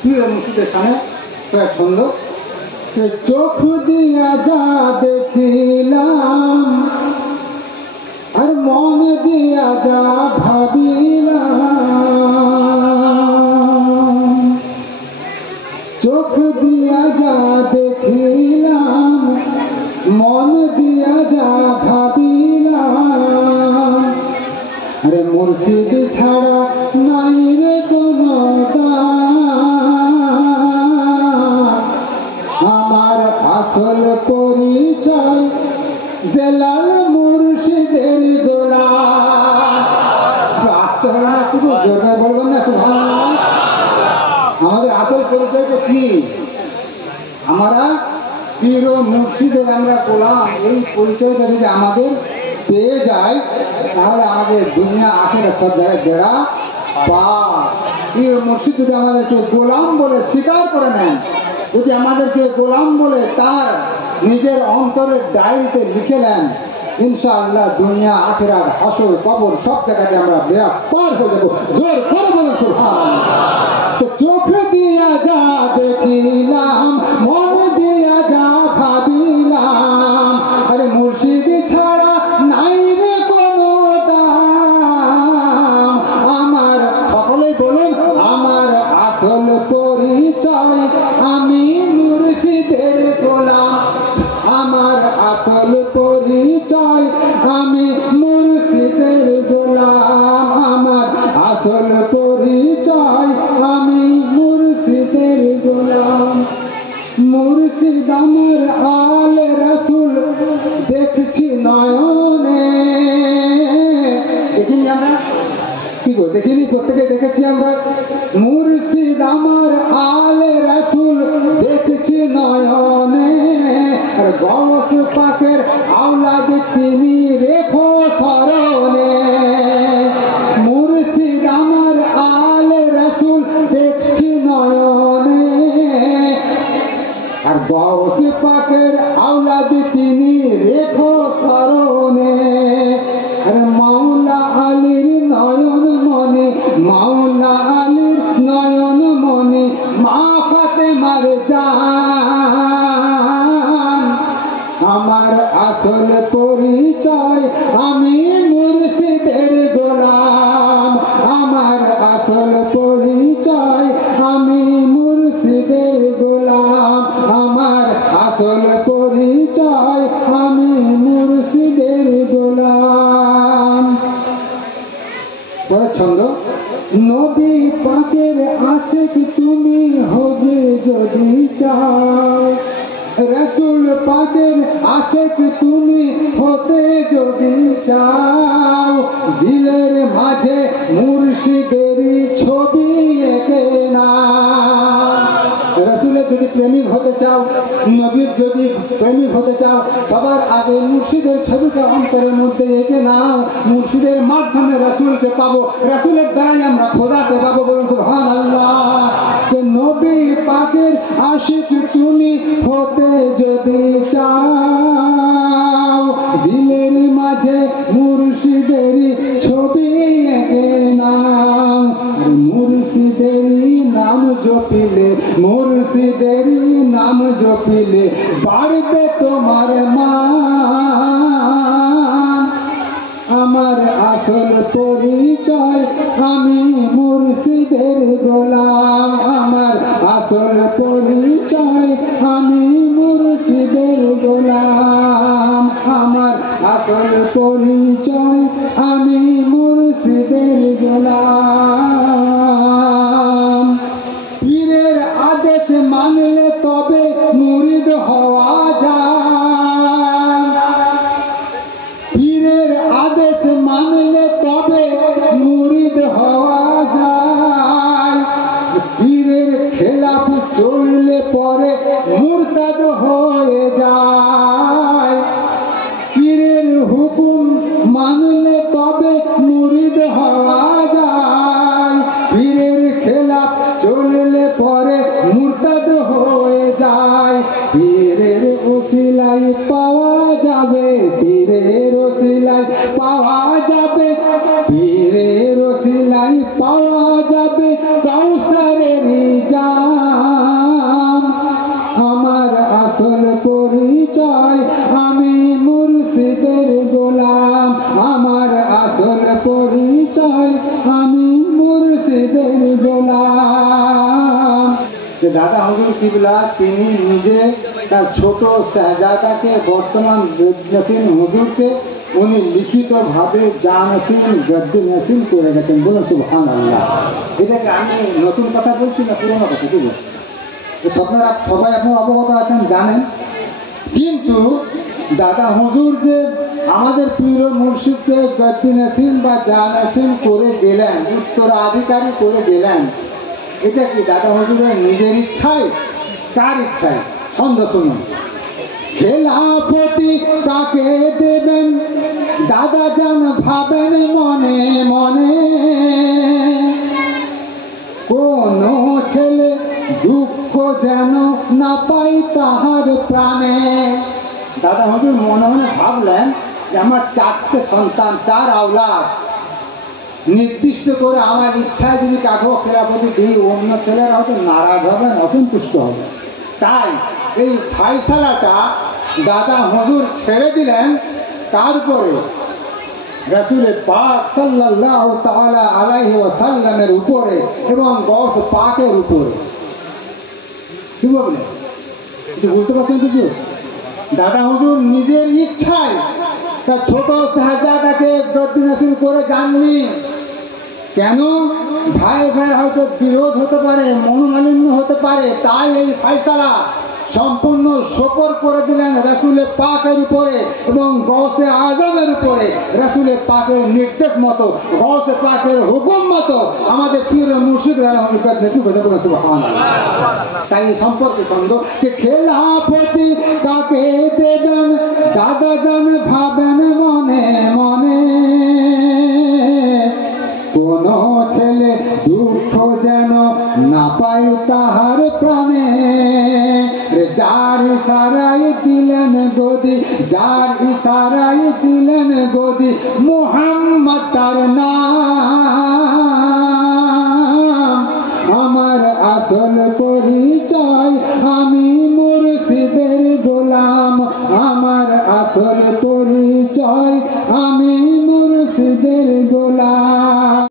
প্রিয় মুর্শিদের সামনে কয়েক ছন্দ। চোখ দিয়া যা দেখিলাম আর মন দিয়া যা ভাবিলাম, চোখ দিয়া যা দেখিলাম মন দিয়া যা ভাবিলাম, আরে মুর্শিদ ছাড়া নাই রে কোনো দাম, আমার আসল পরিচয় জেলাল মুর্শিদের গোলাম। বলবেন না সুবহানাল্লাহ। আমাদের আসল পরিচয়টা কি? আমরা পীর ও মুর্শিদের আমরা গোলাম। এই পরিচয়টা যদি আমাদের পেয়ে যায় তাহলে আমাদের দুনিয়া আখেরাত সব জায়গায় বেড়া পার। পীর ও মুর্শিদ যদি আমাদেরকে গোলাম বলে স্বীকার করে নেন, যদি আমাদেরকে গোলাম বলে তার নিজের অন্তরের ডায়েরিতে লিখে নেন, ইনশাআল্লাহ দুনিয়া আখেরাত হাসর কবর সব জায়গাতে আমরা বেড়া পার হয়ে যাবো। জোর করে বলে সুবহানাল্লাহ। তো চোখ দিয়া যা দেখিলাম মন দিয়া যা ভাবিলাম, আরে মুর্শিদ ছাড়া নাই রে কোনো দাম, আমার সকলে বলুন আমার আসল পরিচয় আমি মুর্শিদের গোলাম, আমার আসল পরিচয় আমি মুর্শিদের গোলাম, আমার আসল পরিচয় আমি মুর্শিদের গোলাম। মুর্শিদ আমার আলে রাসূল দেখছি নয়নে, দেখিনি আমরা? কি গো দেখিনি? প্রত্যেকে দেখেছি আমরা। মুর্শিদ আমার আলে রাসূল দেখছি নয়নে, আর গৌস পাকের আওলাদ তিনি রেখো স্মরণে। মুর্শিদ আমার আলে রাসূল দেখছি নয়নে, আর গৌস পাকের আওলাদ তিনি রেখো স্মরণে। আর মাওলা আলীর নয়ন মনে, মাওলা আলীর নয়ন মনে মা ফাতেমার জান, আমার আসল পরিচয় আমি মুর্শিদের গোলাম, আমার আসল পরিচয় আমি মুর্শিদের গোলাম, আমার আসল পরিচয় আমি মুর্শিদের গোলাম। পরের ছন্দ। নবী পাকের আশিক তুমি হবে যদি চাও, রাসূল পাকের আশিক তুমি হতে যদি চাও, দিলের মাঝে মুর্শিদেরই ছবি এঁকে নাও। রাসূলের যদি প্রেমিক হতে চাও, নবীর যদি প্রেমিক হতে চাও, সবার আগে মুর্শিদের ছবিটা অন্তরের মধ্যে এঁকে নাও। মুর্শিদের মাধ্যমে রাসূলকে পাবো, রাসূলের দ্বারাই আমরা খোদাকে পাবো। বলুন সুবহানাল্লাহ। নবী পাকের আশিক তুমি হতে যদি চাও, দিলের মাঝে মুর্শিদেরই ছবি এঁকে নাও। মুর্শিদেরই নাম জপিলে, মুর্শিদেরই নাম জপিলে বাড়বে তোমার মান, আমার আসল পরিচয় আমি মুর্শিদের গোলাম, আমার আসল পরিচয় আমি মুর্শিদের গোলাম, আমার আসল পরিচয় আমি মুর্শিদের গোলাম। পীরের আদেশ মানলে তবে মুরিদ হওয়া যায়, পীরের আদেশ মানলে তবে মুরিদ হওয়া যায়, পীরের খেলাফ চললে পরে মুরতাদ হয়ে যায়, পীরের হুকুম মানলে তবে মুরিদ হওয়া যায়, পীরের খেলাফ চললে পরে মুরতাদ হয়ে যায়। পীরের ওসিলাই পাওয়া যাবে, পীরের ওসিলাই পাওয়া যাবে, পীরের ওসিলাই পাওয়া যাবে কাউসারের জান, গোলাম। যে দাদা হুজুর কিবলা তিনি নিজে তার ছোট শাহজাদাকে বর্তমান নাসিম হুজুরকে উনি লিখিতভাবে জানাসিন গদ্দে নাসিম করে গেছেন। বলুন সুবহানাল্লাহ। এটাকে আমি নতুন কথা বলছি না পুরোনো কথা, ঠিক আছে? আপনারা সবাই আপনার অবগত আছেন, জানেন। কিন্তু দাদা হুজুর যে আমাদের পীর মুর্শিদকে গদ্দে নাসিম বা জানাসিন করে গেলেন, উত্তরাধিকারী করে গেলেন, এটা কি দাদা হুজুরের নিজের ইচ্ছায়? কার ইচ্ছায়? ছন্দ শুনুন। খেলাফতি কাকে দেবেন দাদা জান ভাবেন মনে মনে, কোন ছেলে দুঃখ যেন না পাই তাহার প্রাণে। দাদা হুজুর মনে মনে ভাবলেন যে আমার 4টে সন্তান, 4 আওলাদ, নির্দিষ্ট করে আমার ইচ্ছায় যদি কাকেও খেলাফতি দিই অন্য ছেলেরা হয়তো নারাজ হবেন, অসন্তুষ্ট হবে। তাই এই ফায়সালাটা দাদা হুজুর ছেড়ে দিলেন কার উপরে? রাসূল পাক সাল্লাল্লাহু তাআলা আলাইহি ওয়াসাল্লামের উপরে এবং গৌস পাকের উপরে। কি বললেন? কিছু বুঝতে পারছেন কিছু? দাদা হুজুর নিজের ইচ্ছায় তার ছোট শাহজাদাকে গদ্দে নাসিম করে যাননি। কেন? ভাই ভাই হয়তো বিরোধ হতে পারে, মনোমালিন্য হতে পারে, তাই এই ফায়সালা সম্পূর্ণ সোপর করে দিলেন রাসূলে পাকের উপরে এবং গৌসে আজমের উপরে। রাসূলে পাকের নির্দেশ মতো, গৌসে পাকের হুকুম মতো আমাদের পীর মুর্শিদ তাই এই সম্পর্কে ছন্দ যে খেলাফতি কাকে দেবেন দাদা জান ভাবেন মনে মনে, কোন ছেলে দুঃখ যেন না পাই তাহার প্রাণে। যার ইশারায় দিলেন গদি, যার ইশারায় দিলেন গদি, মুহাম্মদ তার নাম। আমার আসল পরিচয় আমি মুর্শিদের গোলাম, আমার আসল পরিচয়